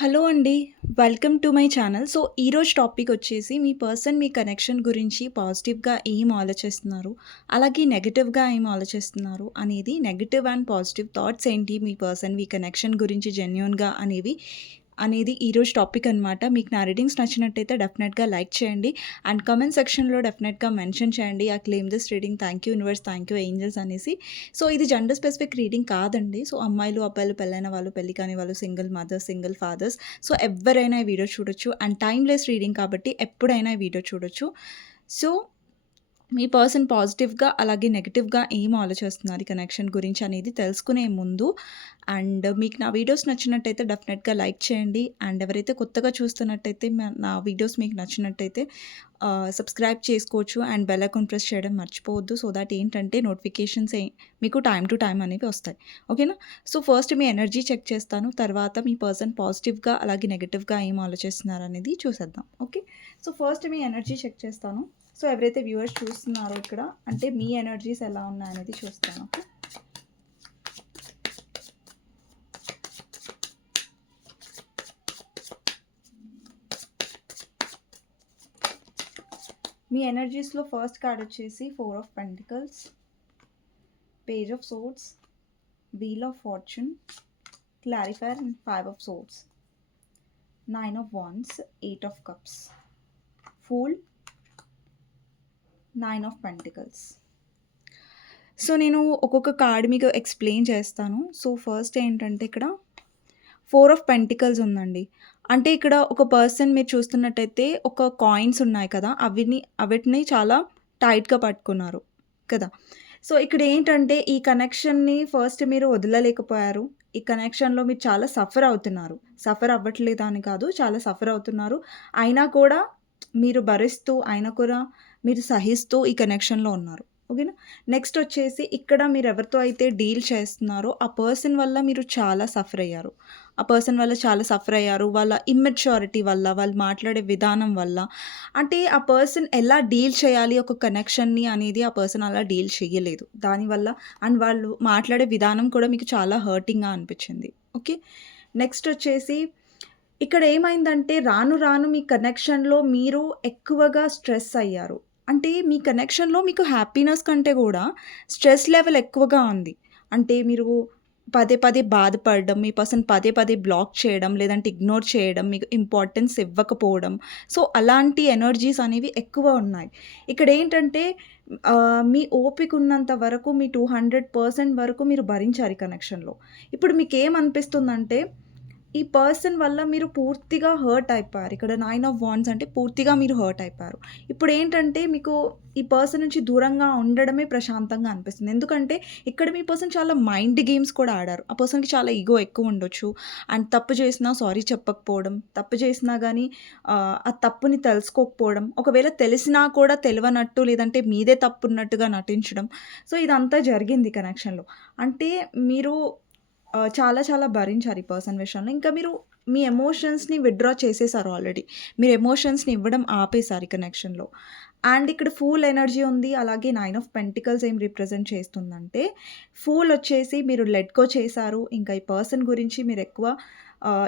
Hello అండి. Welcome to my channel. So, ఈరోజు topic వచ్చేసి మీ పర్సన్ మీ కనెక్షన్ గురించి పాజిటివ్‌గా ఏం ఆలోచిస్తున్నారు? అలాగే నెగెటివ్‌గా ఏం ఆలోచిస్తున్నారు? అనేది నెగెటివ్ అండ్ పాజిటివ్ థాట్స్ ఏంటి మీ పర్సన్ మీ కనెక్షన్ గురించి జెన్యూన్‌గా అనేది ఈరోజు టాపిక్ అనమాట. మీకు నా రీడింగ్స్ నచ్చినట్టయితే డెఫినెట్‌గా లైక్ చేయండి. అండ్ కామెంట్ సెక్షన్‌లో డెఫినెట్‌గా మెన్షన్ చేయండి. Claim this reading. Thank you universe, thank you angels అనేసి. సో, ఇది జెండర్ స్పెసిఫిక్ రీడింగ్ కాదండి. సో, అమ్మాయిలు, అబ్బాయిలు, పెళ్ళైన వాళ్ళు, పెళ్లి కాని వాళ్ళు, single mothers, single fathers, so, ఎవ్వరైనా ఈ వీడియో చూడొచ్చు. అండ్ టైమ్‌లెస్ రీడింగ్ కాబట్టి ఎప్పుడైనా ఈ వీడియో చూడొచ్చు. సో, మీ పర్సన్ పాజిటివ్‌గా అలాగే నెగెటివ్‌గా ఏం ఆలోచిస్తున్నారు ఈ కనెక్షన్ గురించి అనేది తెలుసుకునే ముందు అండ్ మీకు నా వీడియోస్ నచ్చినట్టయితే డెఫినెట్‌గా లైక్ చేయండి. అండ్ ఎవరైతే కొత్తగా చూస్తున్నట్టయితే నా వీడియోస్ మీకు నచ్చినట్టయితే సబ్స్క్రైబ్ చేసుకోవచ్చు అండ్ బెల్ ఐకాన్ ప్రెస్ చేయడం మర్చిపోవద్దు. సో దట్ ఏంటంటే నోటిఫికేషన్స్ మీకు టైమ్ టు టైమ్ అనేవి వస్తాయి. ఓకేనా? సో ఫస్ట్ మీ ఎనర్జీ చెక్ చేస్తాను. తర్వాత మీ పర్సన్ పాజిటివ్‌గా అలాగే నెగెటివ్‌గా ఏం ఆలోచిస్తున్నారు అనేది చూసేద్దాం. ఓకే. సో ఫస్ట్ మీ ఎనర్జీ చెక్ చేస్తాను. సో ఎవరైతే వ్యూవర్స్ చూస్తున్నారో ఇక్కడ అంటే మీ ఎనర్జీస్ ఎలా ఉన్నాయనేది చూస్తాను. ఓకే. మీ ఎనర్జీస్లో ఫస్ట్ కార్డ్ వచ్చేసి 4 of pentacles, page of swords, wheel of fortune, clarifier and 5 of swords, 9 of wands, 8 of cups, fool, 9 of pentacles. So నేను ఒక్కొక్క కార్డ్ మీకు ఎక్స్ప్లెయిన్ చేస్తాను. సో ఫస్ట్ ఏంటంటే ఇక్కడ 4 ఆఫ్ పెంటికల్స్ ఉందండి. అంటే ఇక్కడ ఒక పర్సన్ మీరు చూస్తున్నట్టయితే ఒక కాయిన్స్ ఉన్నాయి కదా! అవిటిని చాలా టైట్‌గా పట్టుకున్నారు కదా! సో ఇక్కడ ఏంటంటే ఈ కనెక్షన్‌ని ఫస్ట్ మీరు వదలలేకపోయారు. ఈ కనెక్షన్‌లో మీరు చాలా సఫర్ అవుతున్నారు. సఫర్ అవ్వట్లేదు అని కాదు. చాలా సఫర్ అవుతున్నారు. అయినా కూడా మీరు భరిస్తూ, అయినా కూడా మీరు సహిస్తూ ఈ కనెక్షన్‌లో ఉన్నారు. ఓకేనా? నెక్స్ట్ వచ్చేసి ఇక్కడ మీరు ఎవరితో అయితే డీల్ చేస్తున్నారో ఆ పర్సన్ వల్ల మీరు చాలా సఫర్ అయ్యారు. ఆ పర్సన్ వల్ల చాలా సఫర్ అయ్యారు. వాళ్ళ ఇమ్మెచ్యూరిటీ వల్ల, వాళ్ళు మాట్లాడే విధానం వల్ల. అంటే ఆ పర్సన్ ఎలా డీల్ చేయాలి ఒక కనెక్షన్‌ని అనేది ఆ పర్సన్ అలా డీల్ చేయలేదు. దానివల్ల అండ్ వాళ్ళు మాట్లాడే విధానం కూడా మీకు చాలా హర్టింగ్‌గా అనిపించింది. ఓకే. నెక్స్ట్ వచ్చేసి ఇక్కడ ఏమైందంటే రాను రాను మీ కనెక్షన్‌లో మీరు ఎక్కువగా స్ట్రెస్ అయ్యారు. అంటే మీ కనెక్షన్‌లో మీకు హ్యాపీనెస్ కంటే గూడా స్ట్రెస్ లెవెల్ ఎక్కువగా ఉంది. అంటే మీరు పదే పదే బాధపడడం, మీ పర్సన్ పదే పదే బ్లాక్ చేయడం, లేదంటే ఇగ్నోర్ చేయడం, మీకు ఇంపార్టెన్స్ ఇవ్వకపోవడం. సో, అలాంటి ఎనర్జీస్ అనేవి ఎక్కువ ఉన్నాయి. ఇక్కడేంటంటే మీ ఓపిక ఉన్నంత వరకు మీ 200% వరకు మీరు భరించారు ఈ కనెక్షన్‌లో. ఇప్పుడు మీకేమనిపిస్తుందంటే ఈ పర్సన్ వల్ల మీరు పూర్తిగా హర్ట్ అయిపోయారు. ఇక్కడ 9 ఆఫ్ వాండ్స్ అంటే పూర్తిగా మీరు హర్ట్ అయిపోయారు. ఇప్పుడేంటంటే మీకు ఈ పర్సన్ నుంచి దూరంగా ఉండడమే ప్రశాంతంగా అనిపిస్తుంది. ఎందుకంటే ఇక్కడ మీ పర్సన్ చాలా మైండ్ గేమ్స్ కూడా ఆడారు. ఆ పర్సన్‌కి చాలా ఇగో ఎక్కువుండొచ్చు. అండ్ తప్పు చేసినా సారీ చెప్పకపోవడం, తప్పు చేసినా గానీ ఆ తప్పుని తెలుసుకోకపోవడం, ఒకవేళ తెలిసినా కూడా తెలవనట్టు లేదంటే మీదే తప్పున్నట్టుగా నటించడం. సో, ఇదంతా జరిగింది కనెక్షన్‌లో. అంటే మీరు చాలా చాలా భరించారు ఈ పర్సన్ విషయంలో. ఇంకా మీరు మీ ఎమోషన్స్‌ని విత్‌డ్రా చేసేసారు ఆల్రెడీ. మీరు ఎమోషన్స్‌ని ఇవ్వడం ఆపేసారు ఈ కనెక్షన్‌లో. అండ్ ఇక్కడ ఫూల్ ఎనర్జీ ఉంది. అలాగే 9 ఆఫ్ పెంటికల్స్ ఏం రిప్రజెంట్ చేస్తుందంటే, ఫూల్ వచ్చేసి మీరు లెట్ గో చేశారు. ఇంకా ఈ పర్సన్ గురించి మీరెక్కువ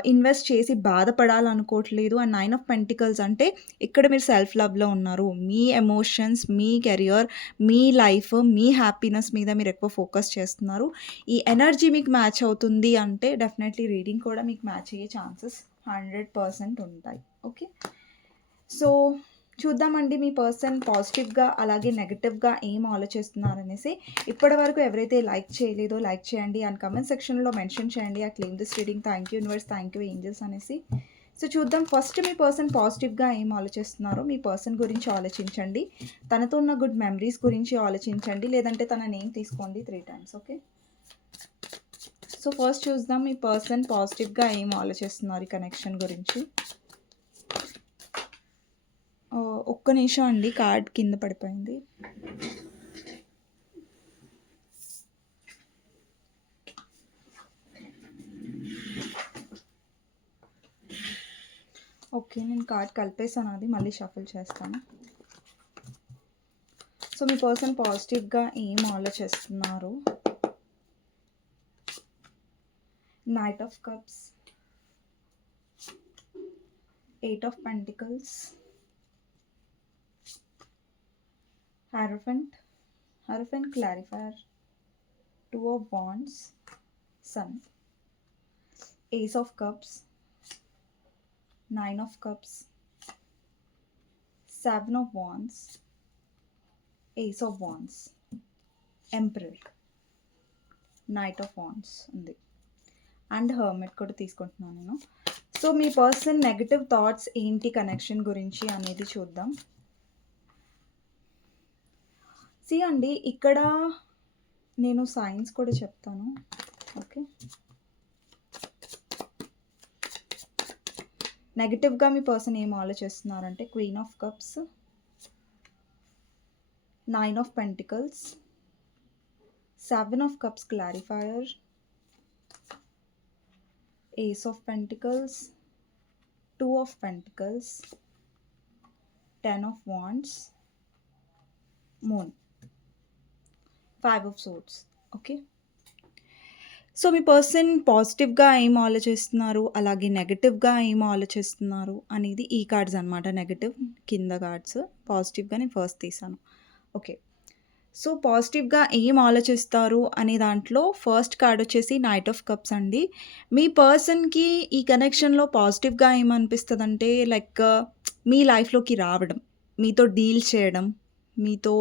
ఇన్వెస్ట్ చేసి బాధపడాలనుకోవట్లేదు. అండ్ 9 ఆఫ్ పెంటికల్స్ అంటే ఇక్కడ మీరు సెల్ఫ్ లవ్‌లో ఉన్నారు. మీ ఎమోషన్స్, మీ కెరియర్, మీ లైఫ్, మీ హ్యాపీనెస్ మీద మీరెక్కువ ఫోకస్ చేస్తున్నారు. ఈ ఎనర్జీ మీకు మ్యాచ్ అవుతుంది అంటే డెఫినెట్‌లీ రీడింగ్ కూడా మీకు మ్యాచ్ అయ్యే ఛాన్సెస్ 100% ఉంటాయి. ఓకే. సో, చూద్దామండి మీ పర్సన్ పాజిటివ్‌గా అలాగే నెగెటివ్‌గా ఏం ఆలోచిస్తున్నారనేసి. ఇప్పటివరకు ఎవరైతే లైక్ చేయలేదో లైక్ చేయండి. అండ్ కామెంట్ సెక్షన్‌లో మెన్షన్ చేయండి. Claim this reading. Thank you universe, thank you angels అనేసి. సో, చూద్దాం ఫస్ట్ మీ పర్సన్ పాజిటివ్‌గా ఏం ఆలోచిస్తున్నారో మీ పర్సన్ గురించి ఆలోచించండి. తనతో ఉన్న గుడ్ మెమరీస్ గురించి ఆలోచించండి. లేదంటే తన నేమ్ తీసుకోండి 3 టైమ్స్. ఓకే. సో, ఫస్ట్ చూద్దాం మీ పర్సన్ పాజిటివ్‌గా ఏం ఆలోచిస్తున్నారు ఈ కనెక్షన్ గురించి. ఒక్క నిమిషం అండి. కార్డ్ కింద పడిపోయింది. ఓకే. నేను కార్డ్ కలిపేసాను. అది మళ్ళీ షఫుల్ చేస్తాను. సో, మీ పర్సన్ పాజిటివ్‌గా ఏం ఆలోచిస్తున్నారు? Knight of cups, 8 of Pentacles, Hierophant, Hierophant Clarifier, 2 of Wands, Sun, Ace of Cups, 9 of Cups, 7 of Wands, Ace of Wands, Emperor, Knight of Wands ఉంది అండ్ హర్మిట్ కూడా తీసుకుంటున్నాను నేను. సో మీ person negative thoughts ఏంటి connection గురించి అనేది చూద్దాం. C అండి ఇక్కడ నేను సైన్స్ కూడా చెప్తాను. ఓకే, నెగటివ్గా మీ పర్సన్ ఏం ఆలోచిస్తున్నారంటే queen of cups, 9 of Pentacles, 7 of Cups Clarifier, Ace of Pentacles, 2 of Pentacles, 10 of Wands, Moon, 5 of Swords. Okay, so me person పాజిటివ్గా ఏం ఆలోచిస్తున్నారు, అలాగే నెగటివ్గా ఏం ఆలోచిస్తున్నారు అనేది ఈ కార్డ్స్ అనమాట. నెగటివ్ కింద కార్డ్స్, పాజిటివ్గా నేను ఫస్ట్ తీసాను. ఓకే, సో పాజిటివ్గా ఏం ఆలోచిస్తారు అనే దాంట్లో ఫస్ట్ కార్డ్ వచ్చేసి నైట్ ఆఫ్ కప్స్ అండి. మీ పర్సన్కి ఈ కనెక్షన్లో పాజిటివ్గా ఏమనిపిస్తుందంటే లైక్ మీ లైఫ్లోకి రావడం, మీతో డీల్ చేయడం, మీతో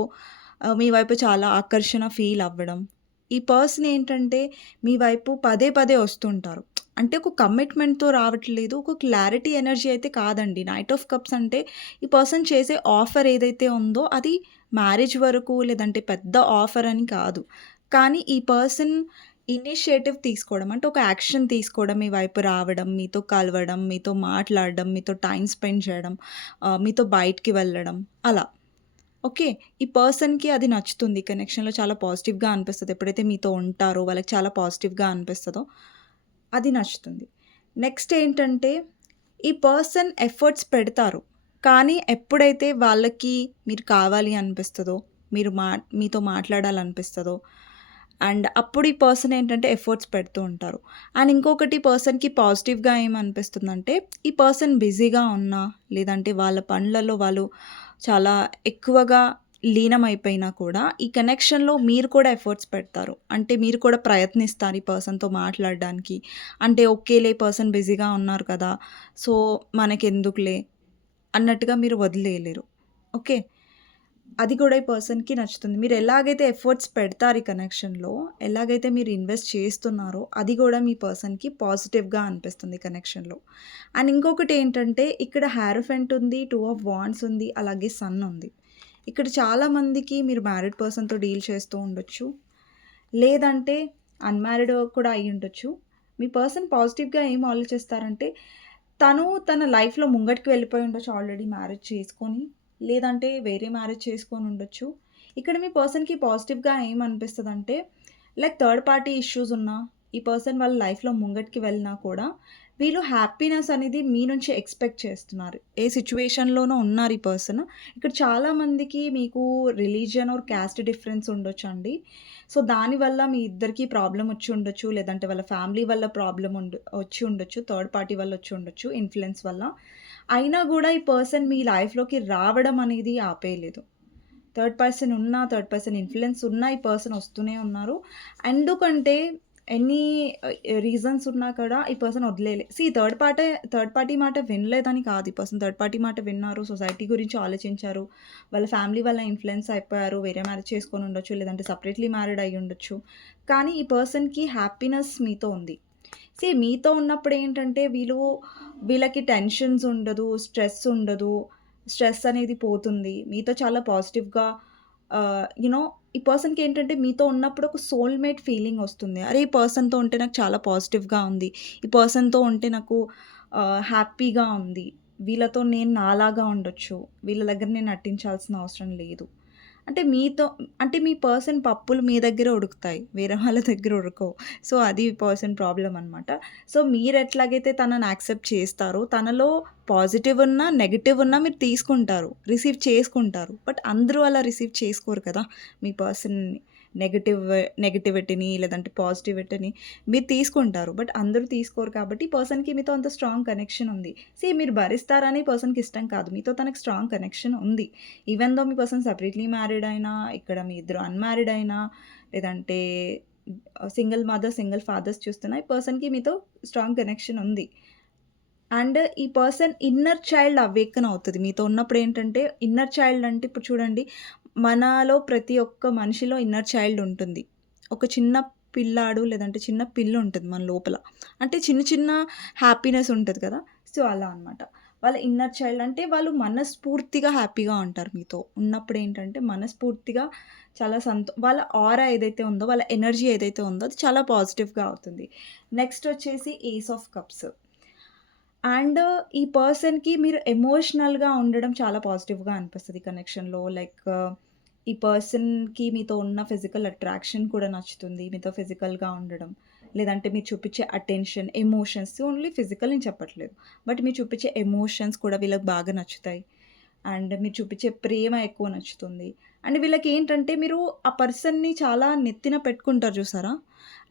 మీ వైపు చాలా ఆకర్షణ ఫీల్ అవ్వడం. ఈ పర్సన్ ఏంటంటే మీ వైపు పదే పదే వస్తుంటారు. అంటే ఒక కమిట్మెంట్తో రావట్లేదు, ఒక క్లారిటీ ఎనర్జీ అయితే కాదండి. నైట్ ఆఫ్ కప్స్ అంటే ఈ పర్సన్ చేసే ఆఫర్ ఏదైతే ఉందో అది మ్యారేజ్ వరకు లేదంటే పెద్ద ఆఫర్ అని కాదు. కానీ ఈ పర్సన్ ఇనిషియేటివ్ తీసుకోవడం అంటే ఒక యాక్షన్ తీసుకోవడం, మీ వైపు రావడం, మీతో కలవడం, మీతో మాట్లాడడం, మీతో టైం స్పెండ్ చేయడం, మీతో బయటికి వెళ్ళడం అలా. ఓకే, ఈ పర్సన్కి అది నచ్చుతుంది. కనెక్షన్లో చాలా పాజిటివ్గా అనిపిస్తుంది. ఎప్పుడైతే మీతో ఉంటారో వాళ్ళకి చాలా పాజిటివ్గా అనిపిస్తుందో అది నచ్చుతుంది. నెక్స్ట్ ఏంటంటే ఈ పర్సన్ ఎఫర్ట్స్ పెడతారు, కానీ ఎప్పుడైతే వాళ్ళకి మీరు కావాలి అనిపిస్తుందో, మీతో మాట్లాడాలనిపిస్తుందో అండ్ అప్పుడు ఈ పర్సన్ ఏంటంటే ఎఫర్ట్స్ పెడుతూ ఉంటారు. అండ్ ఇంకొకటి పర్సన్కి పాజిటివ్గా ఏమనిపిస్తుందంటే ఈ పర్సన్ బిజీగా ఉన్నా లేదంటే వాళ్ళ పనులలో వాళ్ళు చాలా ఎక్కువగా లీనమైపోయినా కూడా ఈ కనెక్షన్లో మీరు కూడా ఎఫర్ట్స్ పెడతారు. అంటే మీరు కూడా ప్రయత్నిస్తారు ఈ పర్సన్తో మాట్లాడడానికి. అంటే ఓకేలే పర్సన్ బిజీగా ఉన్నారు కదా, సో మనకెందుకులే అన్నట్టుగా మీరు వదిలేయలేరు. ఓకే, అది కూడా ఈ పర్సన్కి నచ్చుతుంది. మీరు ఎలాగైతే ఎఫర్ట్స్ పెడతారు ఈ కనెక్షన్లో, ఎలాగైతే మీరు ఇన్వెస్ట్ చేస్తున్నారో అది కూడా మీ పర్సన్కి పాజిటివ్గా అనిపిస్తుంది కనెక్షన్లో. అండ్ ఇంకొకటి ఏంటంటే ఇక్కడ హ్యారోఫెంట్ ఉంది, 2 of Wands ఉంది, అలాగే సన్ ఉంది. ఇక్కడ చాలామందికి మీరు మ్యారీడ్ పర్సన్తో డీల్ చేస్తూ ఉండొచ్చు, లేదంటే అన్మ్యారీడ్ కూడా అయి ఉండొచ్చు. మీ పర్సన్ పాజిటివ్గా ఏం ఆలోచిస్తారంటే తను తన లైఫ్లో ముంగటికి వెళ్ళిపోయి ఉండొచ్చు ఆల్రెడీ మ్యారేజ్ చేసుకొని, లేదంటే వేరే మ్యారేజ్ చేసుకొని ఉండొచ్చు. ఇక్కడ మీ పర్సన్కి పాజిటివ్గా ఏమనిపిస్తుందంటే లైక్ థర్డ్ పార్టీ ఇష్యూస్ ఉన్నా ఈ పర్సన్ వాళ్ళ లైఫ్లో ముంగటికి వెళ్ళినా కూడా వీళ్ళు హ్యాపీనెస్ అనేది మీ నుంచి ఎక్స్పెక్ట్ చేస్తున్నారు. ఏ సిచ్యువేషన్లోనూ ఉన్నారు ఈ పర్సన్. ఇక్కడ చాలామందికి మీకు రిలీజియన్ ఆర్ క్యాస్ట్ డిఫరెన్స్ ఉండొచ్చు అండి. సో దానివల్ల మీ ఇద్దరికి ప్రాబ్లం వచ్చి ఉండొచ్చు, లేదంటే వాళ్ళ ఫ్యామిలీ వల్ల ప్రాబ్లం వచ్చి ఉండొచ్చు, థర్డ్ పార్టీ వల్ల వచ్చి ఉండొచ్చు, ఇన్ఫ్లుయెన్స్ వల్ల. అయినా కూడా ఈ పర్సన్ మీ లైఫ్లోకి రావడం అనేది ఆపేయలేదు. థర్డ్ పర్సన్ ఇన్ఫ్లుయెన్స్ ఉన్నా ఈ పర్సన్ వస్తూనే ఉన్నారు. ఎందుకంటే ఎనీ రీజన్స్ ఉన్నా కూడా ఈ పర్సన్ వదిలేయలే. థర్డ్ పార్టీ మాట వినలేదని కాదు. ఈ పర్సన్ థర్డ్ పార్టీ మాట విన్నారు, సొసైటీ గురించి ఆలోచించారు, వాళ్ళ ఫ్యామిలీ వల్ల ఇన్ఫ్లుయెన్స్ అయిపోయారు, వేరే మ్యారేజ్ చేసుకొని ఉండొచ్చు, లేదంటే సపరేట్లీ మ్యారీడ్ అయ్యి ఉండొచ్చు. కానీ ఈ పర్సన్కి హ్యాపీనెస్ మీతో ఉంది. మీతో ఉన్నప్పుడు ఏంటంటే వీళ్ళకి టెన్షన్స్ ఉండదు, స్ట్రెస్ అనేది పోతుంది. మీతో చాలా పాజిటివ్గా ఈ పర్సన్కి ఏంటంటే మీతో ఉన్నప్పుడు ఒక సోల్మేట్ ఫీలింగ్ వస్తుంది. అరే ఈ పర్సన్తో ఉంటే నాకు చాలా పాజిటివ్గా ఉంది, ఈ పర్సన్తో ఉంటే నాకు హ్యాపీగా ఉంది, వీళ్ళతో నేను నాలాగా ఉండొచ్చు, వీళ్ళ దగ్గర నేను నటించాల్సిన అవసరం లేదు. అంటే మీ పర్సన్ పప్పులు మీ దగ్గర ఉడుకుతాయి, వేరే వాళ్ళ దగ్గర ఉడకవు. సో అది పర్సన్ ప్రాబ్లం అనమాట. సో మీరు ఎట్లాగైతే తనని యాక్సెప్ట్ చేస్తారో, తనలో పాజిటివ్ ఉన్నా నెగిటివ్ ఉన్నా మీరు తీసుకుంటారు, రిసీవ్ చేసుకుంటారు. బట్ అందరూ అలా రిసీవ్ చేసుకోరు కదా మీ పర్సన్ని. నెగెటివ్ నెగటివిటీని లేదంటే పాజిటివిటీని మీరు తీసుకుంటారు. బట్ అందరూ తీసుకోరు కాబట్టి ఈ పర్సన్‌కి మీతో అంత స్ట్రాంగ్ కనెక్షన్ ఉంది. మీరు భరిస్తారని ఈ పర్సన్‌కి ఇష్టం కాదు. మీతో తనకి స్ట్రాంగ్ కనెక్షన్ ఉంది. ఈవెన్ దో మీ పర్సన్ సెపరేట్‌లీ మ్యారీడ్ అయినా, ఇక్కడ మీ ఇద్దరు అన్‌మ్యారీడ్ అయినా, లేదంటే సింగిల్ మదర్, సింగిల్ ఫాదర్స్ చూస్తున్నా ఈ పర్సన్‌కి మీతో స్ట్రాంగ్ కనెక్షన్ ఉంది. అండ్ ఈ పర్సన్ ఇన్నర్ చైల్డ్ అవేకెన్ అవుతది. మీతో ఉన్నప్పుడు ఏంటంటే ఇన్నర్ చైల్డ్ అంటే ఇప్పుడు చూడండి మనలో ప్రతి ఒక్క మనిషిలో ఇన్నర్ చైల్డ్ ఉంటుంది. ఒక చిన్న పిల్లాడు లేదంటే చిన్న పిల్ల ఉంటుంది మన లోపల. అంటే చిన్న చిన్న హ్యాపీనెస్ ఉంటది కదా! సో, అలా అనమాట. వాళ్ళ ఇన్నర్ చైల్డ్ అంటే వాళ్ళు మనస్ఫూర్తిగా హ్యాపీగా ఉంటారు మీతో. ఉన్నప్పుడు ఏంటంటే మనస్ఫూర్తిగా చాలా వాళ్ళ ఆరా ఏదైతే ఉందో, వాళ్ళ ఎనర్జీ ఏదైతే ఉందో అది చాలా పాజిటివ్‌గా అవుతుంది. నెక్స్ట్ వచ్చేసి ఏస్ ఆఫ్ కప్స్. అండ్ ఈ పర్సన్‌కి మీరు ఎమోషనల్‌గా ఉండడం చాలా పాజిటివ్‌గా అనిపిస్తది కనెక్షన్‌లో. లైక్ ఈ పర్సన్‌కి మీతో ఉన్న ఫిజికల్ అట్రాక్షన్ కూడా నచ్చుతుంది. మీతో ఫిజికల్‌గా ఉండడం. లేదంటే మీరు చూపించే అటెన్షన్, ఎమోషన్స్ ఓన్లీ ఫిజికల్ నేను చెప్పట్లేదు. బట్ మీరు చూపించే ఎమోషన్స్ కూడా వీళ్ళకి బాగా నచ్చుతాయి. అండ్ మీరు చూపించే ప్రేమ ఎక్కువ నచ్చుతుంది. అండ్ వీళ్ళకేంటంటే మీరు ఆ పర్సన్‌ని చాలా నెత్తిన పెట్టుకుంటారు చూసారా?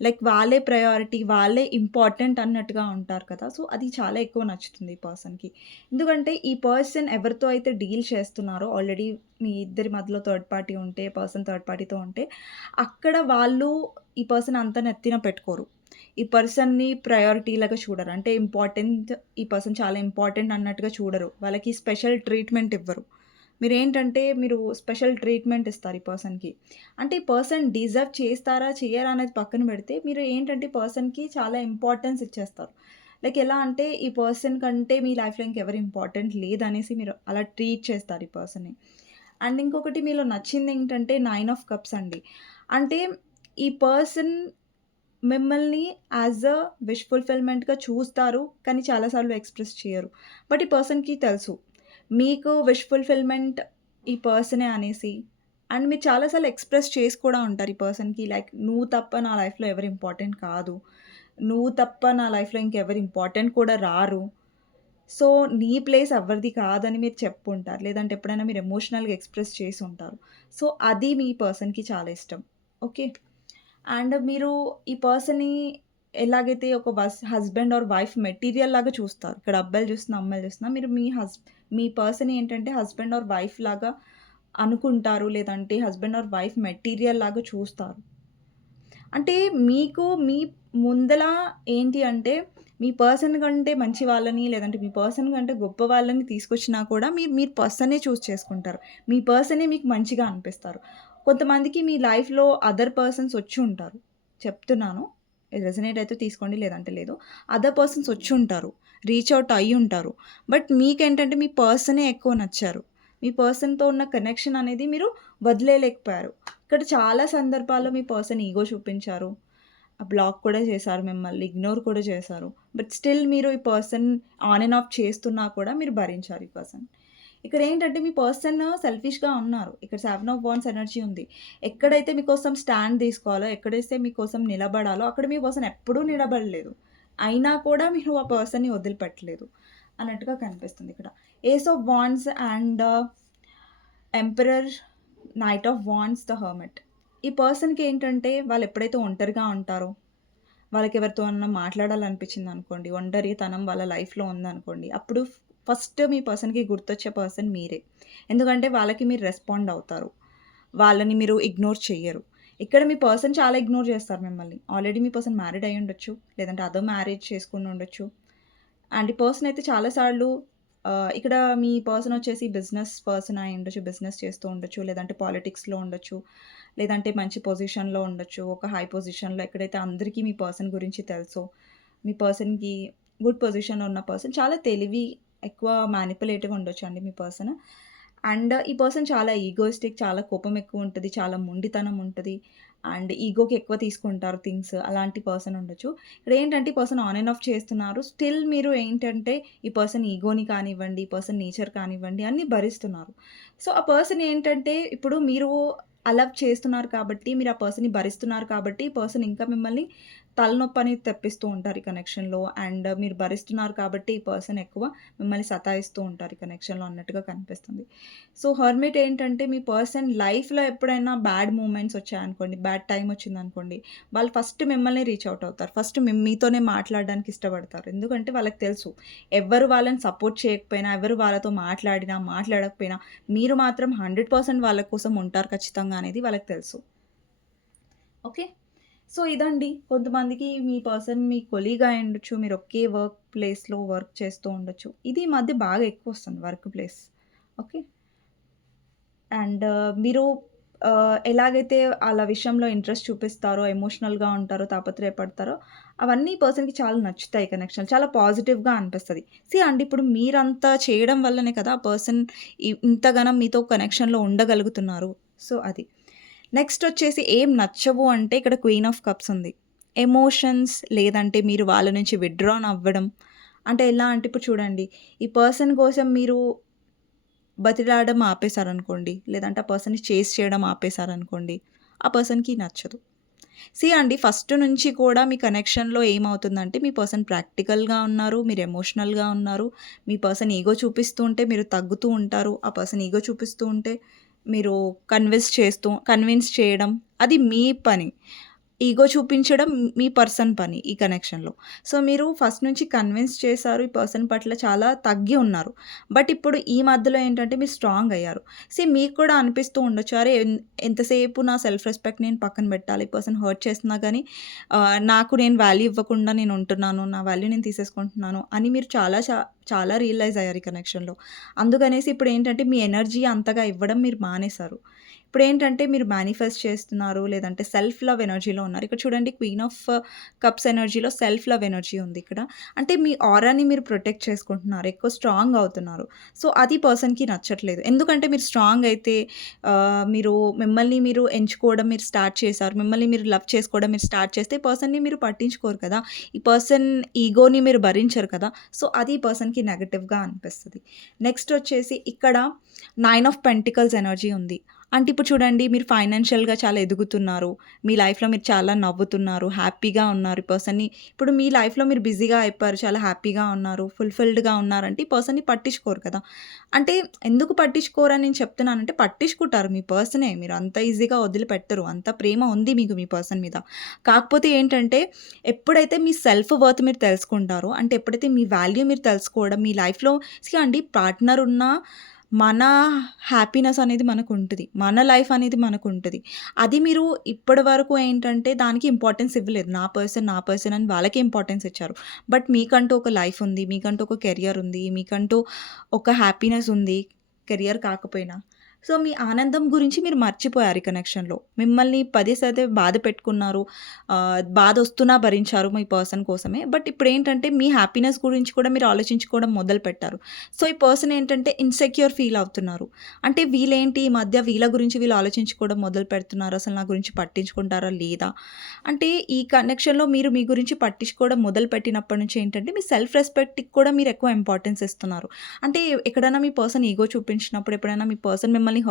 లైక్ వాళ్ళే ప్రయారిటీ, వాళ్ళే ఇంపార్టెంట్ అన్నట్టుగా ఉంటారు కదా! సో, అది చాలా ఎక్కువ నచ్చుతుంది ఈ పర్సన్‌కి. ఎందుకంటే ఈ పర్సన్ ఎవరితో అయితే డీల్ చేస్తున్నారో ఆల్రెడీ మీ ఇద్దరి మధ్యలో థర్డ్ పార్టీ ఉంటే, పర్సన్ థర్డ్ పార్టీతో ఉంటే, అక్కడ వాళ్ళు ఈ పర్సన్ అంత నెత్తిన పెట్టుకోరు. ఈ పర్సన్‌ని ప్రయారిటీలాగా చూడరు. అంటే ఇంపార్టెంట్ ఈ పర్సన్ చాలా ఇంపార్టెంట్ అన్నట్టుగా చూడరు. వాళ్ళకి స్పెషల్ ట్రీట్‌మెంట్ ఇవ్వరు. మీరు స్పెషల్ ట్రీట్‌మెంట్ ఇస్తారు ఈ పర్సన్‌కి. అంటే ఈ పర్సన్ డిజర్వ్ చేస్తారా? చెయ్యరా? అనేది పక్కన పెడితే మీరు ఏంటంటే ఈ పర్సన్‌కి చాలా ఇంపార్టెన్స్ ఇచ్చేస్తారు. లైక్ ఎలా అంటే ఈ పర్సన్ కంటే మీ లైఫ్‌లో ఇంకెవరు ఇంపార్టెంట్ లేదనేసి మీరు అలా ట్రీట్ చేస్తారు ఈ పర్సన్‌ని. అండ్ ఇంకొకటి మీలో నచ్చిందేంటంటే 9 ఆఫ్ కప్స్ అండి. అంటే ఈ పర్సన్ మిమ్మల్ని యాస్ ఎ విష్ ఫుల్‌ఫిల్‌మెంట్‌గా చూస్తారు. కానీ చాలా సార్లు ఎక్స్‌ప్రెస్ చేయరు. బట్ ఈ పర్సన్‌కి తెలుసు. మీకు విష్ ఫుల్‌ఫిల్‌మెంట్ ఈ పర్సనే అనేసి. అండ్ మీరు చాలా సార్లు ఎక్స్‌ప్రెస్ చేసి కూడా ఉంటారు ఈ పర్సన్‌కి. లైక్ నువ్వు తప్ప నా లైఫ్‌లో ఎవరు ఇంపార్టెంట్ కాదు. నువ్వు తప్ప నా లైఫ్‌లో ఇంకెవరు ఇంపార్టెంట్ కూడా రారు. సో, నీ ప్లేస్ ఎవరిది కాదని మీరు చెప్పుంటారు. లేదంటే ఎప్పుడైనా మీరు ఎమోషనల్‌గా ఎక్స్‌ప్రెస్ చేసుంటారు. సో, అది మీ పర్సన్‌కి చాలా ఇష్టం. ఓకే. అండ్ మీరు ఈ పర్సన్‌ని ఎలాగైతే ఒక హస్బెండ్ ఆర్ వైఫ్ మెటీరియల్ లాగా చూస్తారు. ఇక్కడ అబ్బాయిలు చూస్తున్నా, అమ్మాయిలు చూస్తున్నా మీరు మీ పర్సన్ ఏంటంటే హస్బెండ్ ఆర్ వైఫ్ లాగా అనుకుంటారు. లేదంటే హస్బెండ్ ఆర్ వైఫ్ మెటీరియల్ లాగా చూస్తారు. అంటే మీకు మీ ముందల ఏంటి అంటే మీ పర్సన్ కంటే మంచి వాళ్ళని లేదంటే మీ పర్సన్ కంటే గొప్ప వాళ్ళని తీసుకొచ్చినా కూడా మీరు పర్సనే చూజ్ చేసుకుంటారు. మీ పర్సనే మీకు మంచిగా అనిపిస్తారు. కొంతమందికి మీ లైఫ్‌లో అదర్ పర్సన్స్ వచ్చి ఉంటారు. చెప్తున్నాను. రెసొనేట్ అయితే తీసుకోండి లేదంటే లేదు. అదర్ పర్సన్స్ వచ్చుంటారు. రీచ్ ఔట్ అయ్యుంటారు. బట్ మీకేంటంటే మీ పర్సనే ఎక్కువ నచ్చారు. మీ పర్సన్‌తో ఉన్న కనెక్షన్ అనేది మీరు వదిలేయలేకపోయారు. ఇక్కడ చాలా సందర్భాల్లో మీ పర్సన్ ఈగో చూపించారు. బ్లాక్ కూడా చేశారు మిమ్మల్ని. ఇగ్నోర్ కూడా చేశారు. బట్ స్టిల్ మీరు ఈ పర్సన్ ఆన్ అండ్ ఆఫ్ చేస్తున్నా కూడా మీరు భరించారు ఈ పర్సన్. ఇక్కడేంటంటే మీ పర్సన్ సెల్ఫిష్‌గా ఉన్నారు. ఇక్కడ 7 ఆఫ్ వాండ్స్ ఎనర్జీ ఉంది. ఎక్కడైతే మీకోసం స్టాండ్ తీసుకోవాలో, ఎక్కడైతే మీకోసం నిలబడాలో అక్కడ మీ పర్సన్ ఎప్పుడూ నిలబడలేదు. అయినా కూడా మీరు ఆ పర్సన్‌ని వదిలిపెట్టలేదు అన్నట్టుగా కనిపిస్తుంది ఇక్కడ. Ace of wands and emperor, knight of wands, the hermit. ఈ పర్సన్‌కి ఏంటంటే వాళ్ళు ఎప్పుడైతే ఒంటరిగా ఉంటారో, వాళ్ళకెవరితోనన్నా మాట్లాడాలనిపించిందనుకోండి, ఒంటరితనం వాళ్ళ లైఫ్‌లో ఉందనుకోండి, అప్పుడు ఫస్ట్ మీ పర్సన్‌కి గుర్తొచ్చే పర్సన్ మీరే. ఎందుకంటే వాళ్ళకి మీరు రెస్పాండ్ అవుతారు. వాళ్ళని మీరు ఇగ్నోర్ చెయ్యరు. ఇక్కడ మీ పర్సన్ చాలా ఇగ్నోర్ చేస్తారు మిమ్మల్ని. ఆల్రెడీ మీ పర్సన్ మ్యారీడ్ అయ్యుండొచ్చు. లేదంటే అదర్ మ్యారేజ్ చేసుకొని ఉండొచ్చు. అండ్ ఈ పర్సన్ అయితే చాలా సార్లు ఇక్కడ మీ పర్సన్ వచ్చేసి బిజినెస్ పర్సన్ అయ్యుండొచ్చు. బిజినెస్ చేస్తూ ఉండొచ్చు. లేదంటే పాలిటిక్స్‌లో ఉండొచ్చు. లేదంటే మంచి పొజిషన్‌లో ఉండొచ్చు. ఒక హై పొజిషన్‌లో ఎక్కడైతే అందరికీ మీ పర్సన్ గురించి తెలుసో, మీ పర్సన్‌కి గుడ్ పొజిషన్‌లో ఉన్న పర్సన్ చాలా తెలివి, ఎక్కువ మ్యానిపులేటివ్‌గా ఉండొచ్చండి మీ పర్సన్. అండ్ ఈ పర్సన్ చాలా ఈగోయిస్టిక్, చాలా కోపం ఎక్కువుంటది, చాలా మొండితనం ఉంటది. అండ్ ఈగోకి ఎక్కువ తీసుకుంటారు థింగ్స్. అలాంటి పర్సన్ ఉండొచ్చు. ఇక్కడేంటంటే ఈ పర్సన్ ఆన్ అండ్ ఆఫ్ చేస్తున్నారు. స్టిల్ మీరు ఏంటంటే ఈ పర్సన్ ఈగోని కానివ్వండి, ఈ పర్సన్ నేచర్ కానివ్వండి అన్నీ భరిస్తున్నారు. సో, ఆ పర్సన్ ఏంటంటే ఇప్పుడు మీరు అలా చేస్తున్నారు కాబట్టి, మీరు ఆ పర్సన్‌ని భరిస్తున్నారు కాబట్టి, ఈ పర్సన్ ఇంకా మిమ్మల్ని తలనొప్పి అనేది తెప్పిస్తూ ఉంటారు ఈ కనెక్షన్‌లో. అండ్ మీరు భరిస్తున్నారు కాబట్టి ఈ పర్సన్ ఎక్కువ మిమ్మల్ని సతాయిస్తూ ఉంటారు ఈ కనెక్షన్‌లో అన్నట్టుగా కనిపిస్తుంది. సో, హెర్మిట్ ఏంటంటే మీ పర్సన్ లైఫ్‌లో ఎప్పుడైనా బ్యాడ్ మూమెంట్స్ వచ్చాయనుకోండి, బ్యాడ్ టైమ్ వచ్చిందనుకోండి, వాళ్ళు ఫస్ట్ మిమ్మల్ని రీచ్ అవుట్ అవుతారు. ఫస్ట్ మీతోనే మాట్లాడడానికి ఇష్టపడతారు. ఎందుకంటే వాళ్ళకి తెలుసు ఎవ్వరు వాళ్ళని సపోర్ట్ చేయకపోయినా, ఎవరు వాళ్ళతో మాట్లాడినా, మాట్లాడకపోయినా మీరు మాత్రం 100% వాళ్ళ కోసం ఉంటారు ఖచ్చితంగా అనేది వాళ్ళకి తెలుసు. ఓకే. సో, ఇదండి. కొంతమందికి మీ పర్సన్ మీ కొలీగ్ అయ్యుండొచ్చు. మీరు ఒకే వర్క్ ప్లేస్‌లో వర్క్ చేస్తూ ఉండొచ్చు. ఇది ఈ మధ్య బాగా ఎక్కువొస్తుంది వర్క్ ప్లేస్. ఓకే. అండ్ మీరు ఎలాగైతే ఆళ్ళ విషయంలో ఇంట్రెస్ట్ చూపిస్తారో, ఎమోషనల్‌గా ఉంటారో, తాపత్రయపడతారో అవన్నీ పర్సన్‌కి చాలా నచ్చుతాయి కనెక్షన్. చాలా పాజిటివ్‌గా అనిపిస్తది. అండి ఇప్పుడు మీరంతా చేయడం వల్లనే కదా ఆ పర్సన్ ఇంతగనం మీతో కనెక్షన్‌లో ఉండగలుగుతున్నారు. సో, అది. నెక్స్ట్ వచ్చేసి ఏం నచ్చవు అంటే ఇక్కడ క్వీన్ ఆఫ్ కప్స్ ఉంది. ఎమోషన్స్ లేదంటే మీరు వాళ్ళ నుంచి విత్‌డ్రాన్ అవ్వడం. అంటే ఎలా అంటే ఇప్పుడు చూడండి, ఈ పర్సన్ కోసం మీరు బతిలాడడం ఆపేసారనుకోండి, లేదంటే ఆ పర్సన్‌ని చేజ్ చేయడం ఆపేసారనుకోండి, ఆ పర్సన్‌కి నచ్చదు. అండి ఫస్ట్ నుంచి కూడా మీ కనెక్షన్‌లో ఏమవుతుందంటే మీ పర్సన్ ప్రాక్టికల్‌గా ఉన్నారు, మీరు ఎమోషనల్‌గా ఉన్నారు. మీ పర్సన్ ఈగో చూపిస్తూ ఉంటే మీరు తగ్గుతూ ఉంటారు. ఆ పర్సన్ ఈగో చూపిస్తూ ఉంటే మీరు కన్విన్స్ చేయడం అది మీ పని. ఈగో చూపించడం మీ పర్సన్ పని ఈ కనెక్షన్‌లో. సో, మీరు ఫస్ట్ నుంచి కన్విన్స్ చేశారు. ఈ పర్సన్ పట్ల చాలా తగ్గి ఉన్నారు. బట్ ఇప్పుడు ఈ మధ్యలో ఏంటంటే మీరు స్ట్రాంగ్ అయ్యారు. మీకు కూడా అనిపిస్తూ ఉండొచ్చు. అరే! ఎంతసేపు నా సెల్ఫ్ రెస్పెక్ట్ నేను పక్కన పెట్టాలి. ఈ పర్సన్ హర్ట్ చేస్తున్నా గానీ నాకు నేను వాల్యూ ఇవ్వకుండా నేను ఉంటున్నాను. నా వాల్యూ నేను తీసేసుకుంటున్నాను అని మీరు చాలా రియలైజ్ అయ్యారు ఈ కనెక్షన్‌లో. అందుకనేసి ఇప్పుడేంటంటే మీ ఎనర్జీ అంతగా ఇవ్వడం మీరు మానేశారు. ఇప్పుడేంటంటే మీరు మేనిఫెస్ట్ చేస్తున్నారు. లేదంటే సెల్ఫ్ లవ్ ఎనర్జీలో ఉన్నారు. ఇక్కడ చూడండి క్వీన్ ఆఫ్ కప్స్ ఎనర్జీలో సెల్ఫ్ లవ్ ఎనర్జీ ఉంది ఇక్కడ. అంటే మీ ఆరాని మీరు ప్రొటెక్ట్ చేసుకుంటున్నారు. ఎక్కువ స్ట్రాంగ్ అవుతున్నారు. సో, అది పర్సన్‌కి నచ్చట్లేదు. ఎందుకంటే మీరు స్ట్రాంగ్ అయితే మీరు మిమ్మల్ని మీరు ఎంచుకోవడం మీరు స్టార్ట్ చేశారు. మిమ్మల్ని మీరు లవ్ చేసుకోవడం మీరు స్టార్ట్ చేస్తే పర్సన్‌ని మీరు పట్టించుకోరు కదా! ఈ పర్సన్ ఈగోని మీరు భరించరు కదా! సో, అది ఈ పర్సన్‌కి నెగెటివ్‌గా అనిపిస్తది. నెక్స్ట్ వచ్చేసి ఇక్కడ 9 ఆఫ్ పెంటికల్స్ ఎనర్జీ ఉంది. అంటే ఇప్పుడు చూడండి మీరు ఫైనాన్షియల్‌గా చాలా ఎదుగుతున్నారు. మీ లైఫ్‌లో మీరు చాలా నవ్వుతున్నారు. హ్యాపీగా ఉన్నారు. ఈ పర్సన్‌ని ఇప్పుడు మీ లైఫ్‌లో మీరు బిజీగా అయిపోయారు. చాలా హ్యాపీగా ఉన్నారు. ఫుల్‌ఫిల్డ్‌గా ఉన్నారంటే ఈ పర్సన్‌ని పట్టించుకోరు కదా! అంటే ఎందుకు పట్టించుకోరని నేను చెప్తున్నానంటే పట్టించుకుంటారు మీ పర్సనే. మీరు అంత ఈజీగా వదిలిపెట్టరు. అంత ప్రేమ ఉంది మీకు మీ పర్సన్ మీద. కాకపోతే ఏంటంటే ఎప్పుడైతే మీ సెల్ఫ్ వర్త్ మీరు తెలుసుకుంటారో అంటే ఎప్పుడైతే మీ వాల్యూ మీరు తెలుసుకోవడం మీ లైఫ్‌లో అండి పార్ట్నర్ ఉన్నా మన హ్యాపీనెస్ అనేది మనకుంటది. మన లైఫ్ అనేది మనకుంటది. అది మీరు ఇప్పటి వరకు ఏంటంటే దానికి ఇంపార్టెన్స్ ఇవ్వలేదు. నా పర్సన్ అని వాళ్ళకే ఇంపార్టెన్స్ ఇచ్చారు. బట్ మీకంటూ ఒక లైఫ్ ఉంది. మీకంటూ ఒక కెరియర్ ఉంది. మీకంటూ ఒక హ్యాపీనెస్ ఉంది. కెరియర్ కాకపోయినా. సో, మీ ఆనందం గురించి మీరు మర్చిపోయారు ఈ కనెక్షన్‌లో. మిమ్మల్ని పదే బాధ పెట్టుకున్నారు. బాధొస్తున్నా భరించారు మీ పర్సన్ కోసమే. బట్ ఇప్పుడేంటంటే మీ హ్యాపీనెస్ గురించి కూడా మీరు ఆలోచించుకోవడం మొదలుపెట్టారు. సో, ఈ పర్సన్ ఏంటంటే ఇన్‌సెక్యూర్ ఫీల్ అవుతున్నారు. అంటే వీళ్ళేంటి ఈ మధ్య వీళ్ళ గురించి వీళ్ళు ఆలోచించుకోవడం మొదలు పెడుతున్నారు. అసలు నా గురించి పట్టించుకుంటారా లేదా? అంటే ఈ కనెక్షన్‌లో మీరు మీ గురించి పట్టించుకోవడం మొదలుపెట్టినప్పటి నుంచి ఏంటంటే మీ సెల్ఫ్ రెస్పెక్ట్‌కి కూడా మీరు ఎక్కువ ఇంపార్టెన్స్ ఇస్తున్నారు. అంటే ఎక్కడైనా మీ పర్సన్ ఈగో చూపించినప్పుడు, ఎప్పుడైనా మీ పర్సన్ మిమ్మల్ని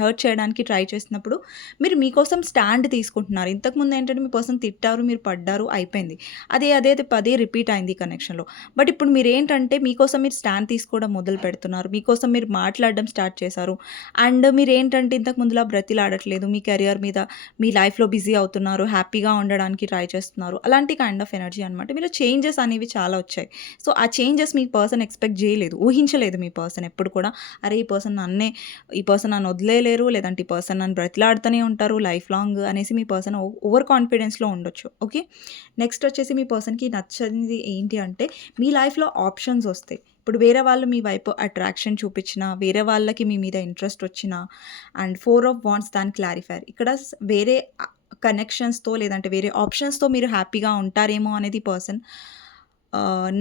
హర్ట్ చేయడానికి ట్రై చేసినప్పుడు, మీరు మీకోసం స్టాండ్ తీసుకుంటున్నారు. ఇంతకుముందు ఏంటంటే మీ పర్సన్ తిట్టారు, మీరు పడ్డారు, అయిపోయింది. అదే పదే రిపీట్ అయింది ఈ కనెక్షన్‌లో. బట్ ఇప్పుడు మీరేంటంటే మీకోసం మీరు స్టాండ్ తీసుకోవడం మొదలు పెడుతున్నారు. మీకోసం మీరు మాట్లాడడం స్టార్ట్ చేశారు. అండ్ మీరేంటంటే ఇంతకు ముందులా బ్రతిలాడట్లేదు. మీ కెరియర్ మీద, మీ లైఫ్‌లో బిజీ అవుతున్నారు. హ్యాపీగా ఉండడానికి ట్రై చేస్తున్నారు. అలాంటి కైండ్ ఆఫ్ ఎనర్జీ అనమాట. మీలో చేంజెస్ అనేవి చాలా వచ్చాయి. సో, ఆ చేంజెస్ మీ పర్సన్ ఎక్స్‌పెక్ట్ చేయలేదు. ఊహించలేదు మీ పర్సన్ ఎప్పుడు కూడా. అరే! ఈ పర్సన్ నన్ను వదిలేయలేరు. లేదంటే ఈ పర్సన్ నన్ను బ్రతిలాడుతూనే ఉంటారు లైఫ్ లాంగ్ అనేసి మీ పర్సన్ ఓవర్ కాన్ఫిడెన్స్‌లో ఉండొచ్చు. ఓకే. నెక్స్ట్ వచ్చేసి మీ పర్సన్‌కి నచ్చనిది ఏంటి అంటే మీ లైఫ్‌లో ఆప్షన్స్ వస్తాయి. ఇప్పుడు వేరే వాళ్ళు మీ వైపు అట్రాక్షన్ చూపించినా, వేరే వాళ్ళకి మీ మీద ఇంట్రెస్ట్ వచ్చినా అండ్ 4 ఆఫ్ వాండ్స్ దాని క్లారిఫైయర్. ఇక్కడ వేరే కనెక్షన్స్‌తో లేదంటే వేరే ఆప్షన్స్‌తో మీరు హ్యాపీగా ఉంటారేమో అనేది పర్సన్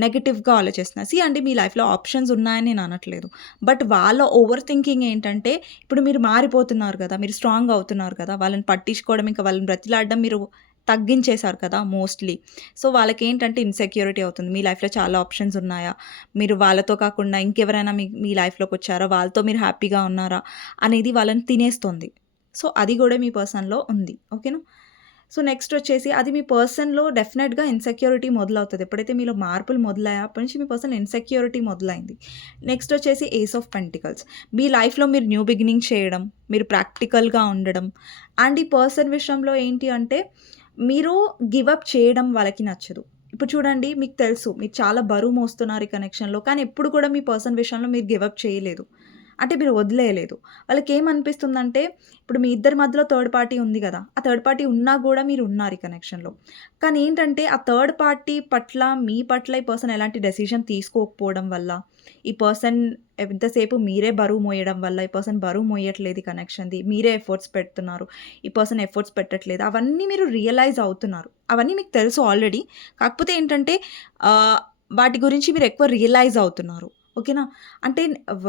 నెగెటివ్‌గా ఆలోచిస్తున్నారు. అంటే మీ లైఫ్‌లో ఆప్షన్స్ ఉన్నాయని నేను అనట్లేదు. బట్ వాళ్ళ ఓవర్ థింకింగ్ ఏంటంటే ఇప్పుడు మీరు మారిపోతున్నారు కదా! మీరు స్ట్రాంగ్ అవుతున్నారు కదా! వాళ్ళని పట్టించుకోవడం, ఇంకా వాళ్ళని బ్రతిలాడడం మీరు తగ్గించేశారు కదా మోస్ట్‌లీ. సో, వాళ్ళకేంటంటే ఇన్‌సెక్యూరిటీ అవుతుంది. మీ లైఫ్‌లో చాలా ఆప్షన్స్ ఉన్నాయా? మీరు వాళ్ళతో కాకుండా ఇంకెవరైనా మీ లైఫ్‌లోకొచ్చారా? వాళ్ళతో మీరు హ్యాపీగా ఉన్నారా? అనేది వాళ్ళని తినేస్తుంది. సో, అది గూడా మీ పర్సన్‌లో ఉంది. ఓకేనా? సో, నెక్స్ట్ వచ్చేసి అది మీ పర్సన్‌లో డెఫినెట్‌గా ఇన్‌సెక్యూరిటీ మొదలవుతది. ఎప్పుడైతే మీలో మార్పులు మొదలయ్యాయో అప్పటి నుంచి మీ పర్సన్‌లో ఇన్‌సెక్యూరిటీ మొదలైంది. నెక్స్ట్ వచ్చేసి ఏస్ ఆఫ్ పెంటికల్స్. మీ లైఫ్‌లో మీరు న్యూ బిగినింగ్ చేయడం, మీరు ప్రాక్టికల్‌గా ఉండడం అండ్ ఈ పర్సన్ విషయంలో ఏంటి అంటే మీరు గివ్ అప్ చేయడం వాళ్ళకి నచ్చదు. ఇప్పుడు చూడండి మీకు తెలుసు మీరు చాలా బరువు మోస్తున్నారు ఈ కనెక్షన్‌లో. కానీ ఎప్పుడు కూడా మీ పర్సన్ విషయంలో మీరు గివ్ అప్ చేయలేదు. అంటే మీరు వదిలేయలేదు. వాళ్ళకేమనిపిస్తుందంటే ఇప్పుడు మీ ఇద్దరి మధ్యలో థర్డ్ పార్టీ ఉంది గదా! ఆ థర్డ్ పార్టీ ఉన్నా గూడా మీరు ఉన్నారు ఈ కనెక్షన్‌లో. కానీ ఏంటంటే ఆ థర్డ్ పార్టీ పట్ల మీ పట్ల ఈ పర్సన్ ఎలాంటి డెసిషన్ తీసుకోకపోవడం వల్ల, ఈ పర్సన్ ఎంతసేపు మీరే బరువు మోయడం వల్ల, ఈ పర్సన్ బరువు మోయట్లేదు ఈ కనెక్షన్‌ది. మీరే ఎఫర్ట్స్ పెడుతున్నారు. ఈ పర్సన్ ఎఫర్ట్స్ పెట్టట్లేదు. అవన్నీ మీరు రియలైజ్ అవుతున్నారు. అవన్నీ మీకు తెలుసు ఆల్రెడీ. కాకపోతే ఏంటంటే ఆహ్, వాటి గురించి మీరు ఎక్కువ రియలైజ్ అవుతున్నారు. ఓకేనా? అంటే వ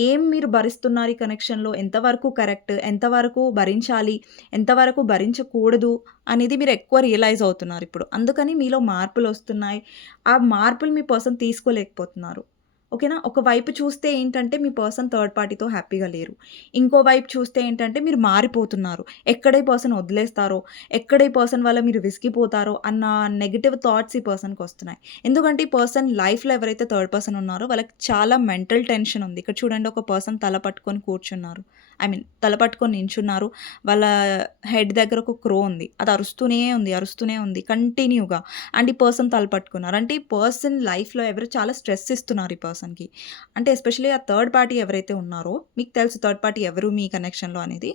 ఏం మీరు భరిస్తున్నారు ఈ కనెక్షన్‌లో? ఎంతవరకు కరెక్ట్? ఎంతవరకు భరించాలి? ఎంతవరకు భరించకూడదు? అనేది మీరు ఎక్కువ రియలైజ్ అవుతున్నారిప్పుడు. అందుకని మీలో మార్పులొస్తున్నాయి. ఆ మార్పులు మీ పర్సన్ తీసుకోలేకపోతున్నారు. ఓకేనా? ఒక వైపు చూస్తే ఏంటంటే మీ పర్సన్ థర్డ్ పార్టీతో హ్యాపీగా లేరు. ఇంకో వైపు చూస్తే ఏంటంటే మీరు మారిపోతున్నారు. ఎక్కడ ఈ పర్సన్ వదిలేస్తారో, ఎక్కడ ఈ పర్సన్ వల్ల మీరు విసిగిపోతారో అన్న నెగెటివ్ థాట్స్ ఈ పర్సన్‌కొస్తున్నాయి. ఎందుకంటే ఈ పర్సన్ లైఫ్‌లో ఎవరైతే థర్డ్ పర్సన్ ఉన్నారో వాళ్ళకి చాలా మెంటల్ టెన్షన్ ఉంది. ఇక్కడ చూడండి ఒక పర్సన్ తల పట్టుకొని కూర్చున్నారు. ఐ మీన్ తల పట్టుకొని నించున్నారు. వాళ్ళ హెడ్ దగ్గర ఒక క్రో ఉంది. అది అరుస్తూనే ఉంది, అరుస్తూనే ఉంది కంటిన్యూగా. అండ్ ఈ పర్సన్ తల పట్టుకున్నారు. అంటే ఈ పర్సన్ లైఫ్‌లో ఎవరో చాలా స్ట్రెస్ ఇస్తున్నారు ఈ పర్సన్‌కి. అంటే ఎస్పెషల్లీ ఆ థర్డ్ పార్టీ ఎవరైతే ఉన్నారో మీకు తెలుసు థర్డ్ పార్టీ ఎవరు మీ కనెక్షన్‌లో అనేది.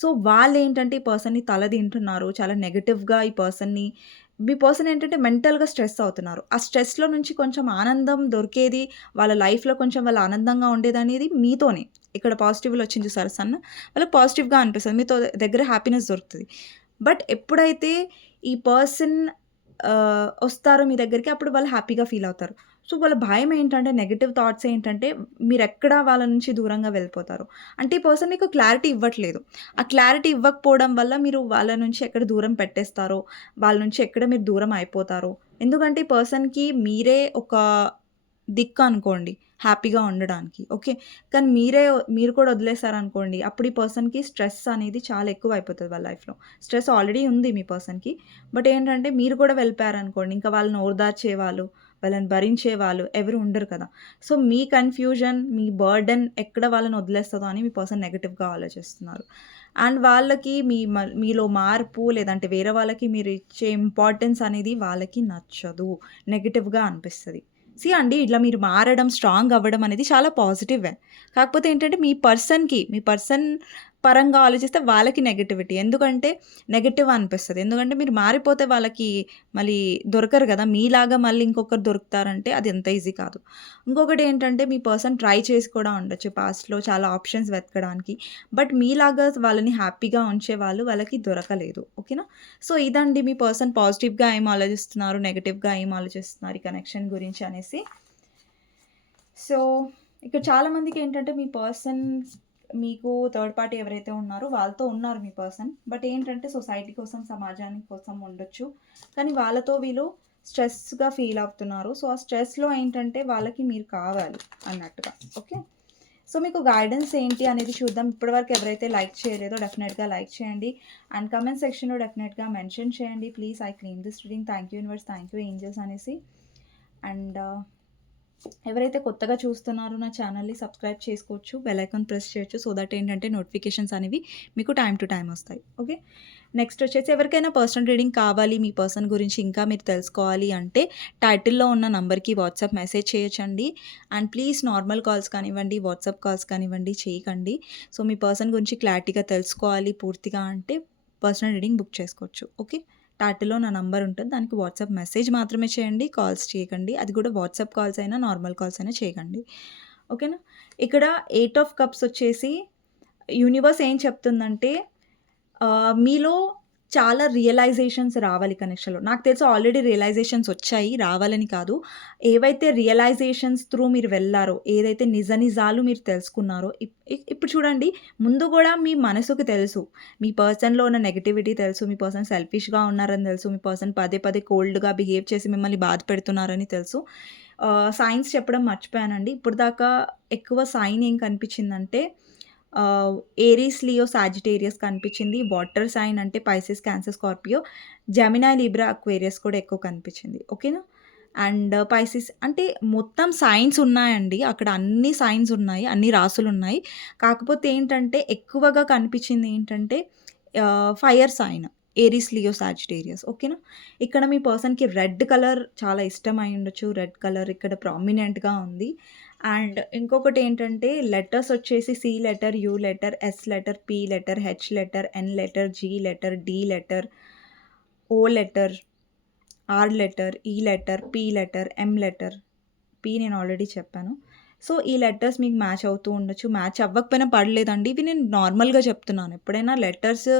సో, వాళ్ళేంటంటే ఈ పర్సన్‌ని తల తింటున్నారు. చాలా నెగెటివ్‌గా ఈ పర్సన్‌ని మీ పర్సన్ ఏంటంటే మెంటల్‌గా స్ట్రెస్ అవుతున్నారు. ఆ స్ట్రెస్‌లో నుంచి కొంచెం ఆనందం దొరికేది, వాళ్ళ లైఫ్‌లో కొంచెం వాళ్ళు ఆనందంగా ఉండేదనేది మీతోనే. ఇక్కడ పాజిటివ్‌లో వచ్చింది చూసారా సన్, వాళ్ళకి పాజిటివ్‌గా అనిపిస్తది. మీతో దగ్గర హ్యాపీనెస్ దొరుకుతది. బట్ ఎప్పుడైతే ఈ పర్సన్ వస్తారో మీ దగ్గరికి అప్పుడు వాళ్ళు హ్యాపీగా ఫీల్ అవుతారు. సో, వాళ్ళ భయం ఏంటంటే నెగెటివ్ థాట్స్ ఏంటంటే మీరెక్కడ వాళ్ళ నుంచి దూరంగా వెళ్ళిపోతారో. అంటే ఈ పర్సన్ మీకు క్లారిటీ ఇవ్వట్లేదు. ఆ క్లారిటీ ఇవ్వకపోవడం వల్ల మీరు వాళ్ళ నుంచి ఎక్కడ దూరం పెట్టేస్తారో, వాళ్ళ నుంచి ఎక్కడ మీరు దూరం అయిపోతారో. ఎందుకంటే ఈ పర్సన్‌కి మీరే ఒక దిక్కు అనుకోండి హ్యాపీగా ఉండడానికి. ఓకే. కానీ మీరు కూడా వదిలేసారనుకోండి, అప్పుడు ఈ పర్సన్‌కి స్ట్రెస్ అనేది చాలా ఎక్కువైపోతది వాళ్ళ లైఫ్‌లో. స్ట్రెస్ ఆల్రెడీ ఉంది మీ పర్సన్‌కి. బట్ ఏంటంటే మీరు కూడా వెళ్ళిపోయారనుకోండి, ఇంకా వాళ్ళని ఓదార్చేవాళ్ళు, వాళ్ళని భరించేవాళ్ళు ఎవరు ఉండరు కదా! సో, మీ కన్‌ఫ్యూజన్, మీ బర్డెన్ ఎక్కడ వాళ్ళని వదిలేస్తదో అని మీ పర్సన్ నెగెటివ్‌గా ఆలోచిస్తున్నారు. అండ్ వాళ్ళకి మీలో మార్పు లేదంటే వేరే వాళ్ళకి మీరు ఇచ్చే ఇంపార్టెన్స్ అనేది వాళ్ళకి నచ్చదు. నెగెటివ్‌గా అనిపిస్తది. అండి ఇట్లా మీరు మారడం, స్ట్రాంగ్ అవ్వడం అనేది చాలా పాజిటివే. కాకపోతే ఏంటంటే మీ పర్సన్ పరంగా ఆలోచిస్తే వాళ్ళకి నెగటివిటీ. ఎందుకంటే నెగెటివ్ అనిపిస్తది. ఎందుకంటే మీరు మారిపోతే వాళ్ళకి మళ్ళీ దొరకరు గదా! మీలాగా మళ్ళీ ఇంకొకరు దొరుకుతారంటే అది అంత ఈజీ కాదు. ఇంకొకటేంటంటే మీ పర్సన్ ట్రై చేసి కూడా ఉండొచ్చు పాస్ట్‌లో చాలా ఆప్షన్స్ వెతకడానికి. బట్ మీలాగా వాళ్ళని హ్యాపీగా ఉంచేవాళ్ళు వాళ్ళకి దొరకలేదు. ఓకేనా? సో, ఇదండి మీ పర్సన్ పాజిటివ్‌గా ఏం ఆలోచిస్తున్నారు, నెగెటివ్‌గా ఏం ఆలోచిస్తున్నారు ఈ కనెక్షన్ గురించి అనేసి. సో, ఇక్కడ చాలామందికేంటంటే మీ పర్సన్ మీకు థర్డ్ పార్టీ ఎవరైతే ఉన్నారో వాళ్ళతో ఉన్నారు మీ పర్సన్. బట్ ఏంటంటే సొసైటీ కోసం, సమాజానికి కోసం ఉండొచ్చు. కానీ వాళ్ళతో వీళ్ళు స్ట్రెస్‌గా ఫీల్ అవుతున్నారు. సో, ఆ స్ట్రెస్‌లో ఏంటంటే వాళ్ళకి మీరు కావాలి అన్నట్టుగా. ఓకే. సో, మీకు గైడెన్స్ ఏంటి అనేది చూద్దాం. ఇప్పటివరకు ఎవరైతే లైక్ చేయలేదో డెఫినెట్‌గా లైక్ చేయండి. అండ్ కామెంట్ సెక్షన్‌లో డెఫినెట్‌గా మెన్షన్ చేయండి. Please I claim this reading. Thank you universe, thank you angels అనేసి. అండ్ ఎవరైతే కొత్తగా చూస్తున్నారో నా ఛానల్‌ని సబ్స్క్రైబ్ చేసుకోవచ్చు. బెల్ ఐకాన్ ప్రెస్ చేయొచ్చు. సో దట్ ఏంటంటే నోటిఫికేషన్స్ అనేవి మీకు టైమ్ టు టైమ్ వస్తాయి. ఓకే. నెక్స్ట్ వచ్చేసి ఎవరికైనా పర్సనల్ రీడింగ్ కావాలి, మీ పర్సన్ గురించి ఇంకా మీరు తెలుసుకోవాలి అంటే టైటిల్‌లో ఉన్న నంబర్‌కి వాట్సాప్ మెసేజ్ చేయొచ్చండి. అండ్ ప్లీజ్ నార్మల్ కాల్స్ కానివ్వండి, వాట్సాప్ కాల్స్ కానివ్వండి చేయకండి. సో, మీ పర్సన్ గురించి క్లారిటీగా తెలుసుకోవాలి పూర్తిగా అంటే పర్సనల్ రీడింగ్ బుక్ చేసుకోవచ్చు. ఓకే. టైటిల్‌లో నా నంబర్ ఉంటది. దానికి వాట్సాప్ మెసేజ్ మాత్రమే చేయండి. కాల్స్ చేయకండి. అది కూడా వాట్సాప్ కాల్స్ అయినా, నార్మల్ కాల్స్ అయినా చేయకండి. ఓకేనా? ఇక్కడ 8 ఆఫ్ కప్స్ వచ్చేసి యూనివర్స్ ఏం చెప్తుందంటే మీలో చాలా రియలైజేషన్స్ రావాలి కనెక్షన్‌లో. నాకు తెలిసి ఆల్రెడీ రియలైజేషన్స్ వచ్చాయి. రావాలని కాదు. ఏవైతే రియలైజేషన్స్ త్రూ మీరు వెళ్లారో, ఏదైతే నిజ నిజాలు మీరు తెలుసుకున్నారో ఇప్పుడు చూడండి ముందు గూడా మీ మనసుకు తెలుసు. మీ పర్సన్‌లో ఉన్న నెగటివిటీ తెలుసు. మీ పర్సన్ సెల్ఫిష్‌గా ఉన్నారని తెలుసు. మీ పర్సన్ పదే పదే కోల్డ్‌గా బిహేవ్ చేసి మిమ్మల్ని బాధ పెడుతున్నారని తెలుసు. సైన్స్ చెప్పడం మర్చిపోయానండి. ఇప్పటిదాకా ఎక్కువ సైన్ ఏం కనిపించిందంటే ఆహ్, ఏరీస్, లియో, సాజిటేరియస్ కనిపించింది. వాటర్ సైన్ అంటే Pisces, cancer, Scorpio, Gemini, Libra, Aquarius కూడా ఎక్కువ కనిపించింది. ఓకేనా? అండ్ పైసెస్ అంటే మొత్తం సైన్స్ ఉన్నాయండి. అక్కడ అన్ని సైన్స్ ఉన్నాయి. అన్ని రాసులున్నాయి. కాకపోతే ఏంటంటే ఎక్కువగా కనిపించింది ఏంటంటే fire sign. Aries, Leo, Sagittarius. ఓకేనా? ఇక్కడ మీ పర్సన్‌కి రెడ్ కలర్ చాలా ఇష్టమై ఉండొచ్చు. రెడ్ కలర్ ఇక్కడ ప్రామినెంట్‌గా ఉంది. అండ్ ఇంకొకటేంటంటే లెటర్స్ వచ్చేసి C letter, U letter, S letter, P letter, H letter, N letter, G letter, D letter, O letter, R letter, E letter, P letter, M letter. P నేను already చెప్పాను. So, ఈ letters మీకు match అవుతూ ఉండొచ్చు. Match అవ్వకపోయినా పర్లేదండి. ఇవి నేను నార్మల్‌గా చెప్తున్నాను. ఎప్పుడైనా లెటర్స్,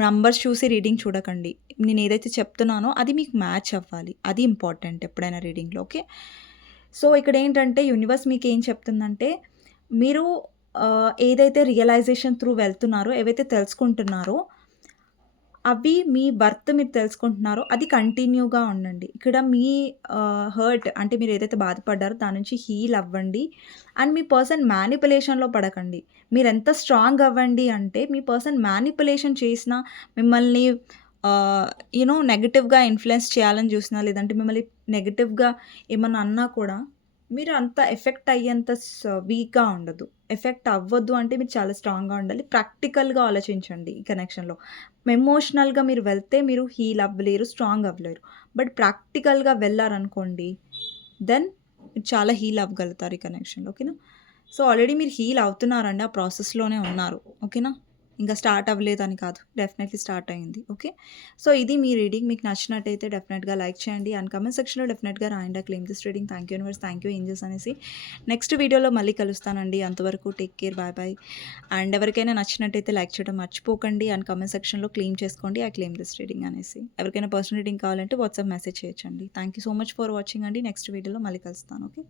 నంబర్స్ చూసి రీడింగ్ చూడకండి. నేనేదైతే చెప్తున్నానో అది మీకు మ్యాచ్ అవ్వాలి. అది ఇంపార్టెంట్ ఎప్పుడైనా రీడింగ్‌లో. ఓకే. సో, ఇక్కడేంటంటే యూనివర్స్ మీకేం చెప్తుందంటే, మీరు ఏదైతే రియలైజేషన్ త్రూ వెళ్తున్నారో, ఏవైతే తెలుసుకుంటున్నారో, అవి మీ వర్త్ మీరు తెలుసుకుంటున్నారో, అది కంటిన్యూగా ఉండండి. ఇక్కడ మీ హర్ట్ అంటే మీరేదైతే బాధపడ్డారో దాని నుంచి హీల్ అవ్వండి. అండ్ మీ పర్సన్ మ్యానిపులేషన్‌లో పడకండి. మీరెంత స్ట్రాంగ్ అవ్వండి అంటే, మీ పర్సన్ మ్యానిపులేషన్ చేసినా, మిమ్మల్ని నెగెటివ్‌గా ఇన్‌ఫ్లుయెన్స్ చేయాలని చూసినా, లేదంటే మిమ్మల్ని నెగెటివ్‌గా ఏమన్నా అన్నా కూడా, మీరు అంత ఎఫెక్ట్ అయ్యేంత వీక్‌గా ఉండొద్దు. ఎఫెక్ట్ అవ్వద్దు అంటే మీరు చాలా స్ట్రాంగ్‌గా ఉండాలి. ప్రాక్టికల్‌గా ఆలోచించండి ఈ కనెక్షన్‌లో. ఎమోషనల్‌గా మీరు వెళ్తే మీరు హీల్ అవ్వలేరు, స్ట్రాంగ్ అవ్వలేరు. బట్ ప్రాక్టికల్‌గా వెళ్లారనుకోండి, దెన్ మీరు చాలా హీల్ అవ్వగలుగుతారు ఈ కనెక్షన్‌లో. ఓకేనా? సో, ఆల్రెడీ మీరు హీల్ అవుతున్నారండి. ఆ ప్రాసెస్‌లోనే ఉన్నారు. ఓకేనా? ఇంకా స్టార్ట్ అవ్వలేదని కాదు. డెఫినెట్‌లీ స్టార్ట్ అయింది. ఓకే. సో, ఇది మీ రీడింగ్. మీకు నచ్చినట్టయితే డెఫినెట్‌గా లైక్ చేయండి. అండ్ కామెంట్ సెక్షన్‌లో డెఫినెట్‌గా రాయండి. Claim this reading. Thank you universe, thank you angels అనేసి. నెక్స్ట్ వీడియోలో మళ్ళీ కలుస్తానండి. అంతవరకు take care. Bye bye. And ఎవరికైనా నచ్చినట్టయితే లైక్ చేయడం మర్చిపోకండి. అండ్ కామెంట్ సెక్షన్‌లో క్లెయిమ్ చేసుకోండి. క్లెయిమ్ దిస్ రీడింగ్ అనేసి. ఎవరికైనా పర్సనల్ రీడింగ్ కావాలంటే వాట్సాప్ మెసేజ్ చేయొచ్చండి. Thank you so much for watching అండి. నెక్స్ట్ వీడియోలో మళ్ళీ కలుస్తాను. ఓకే.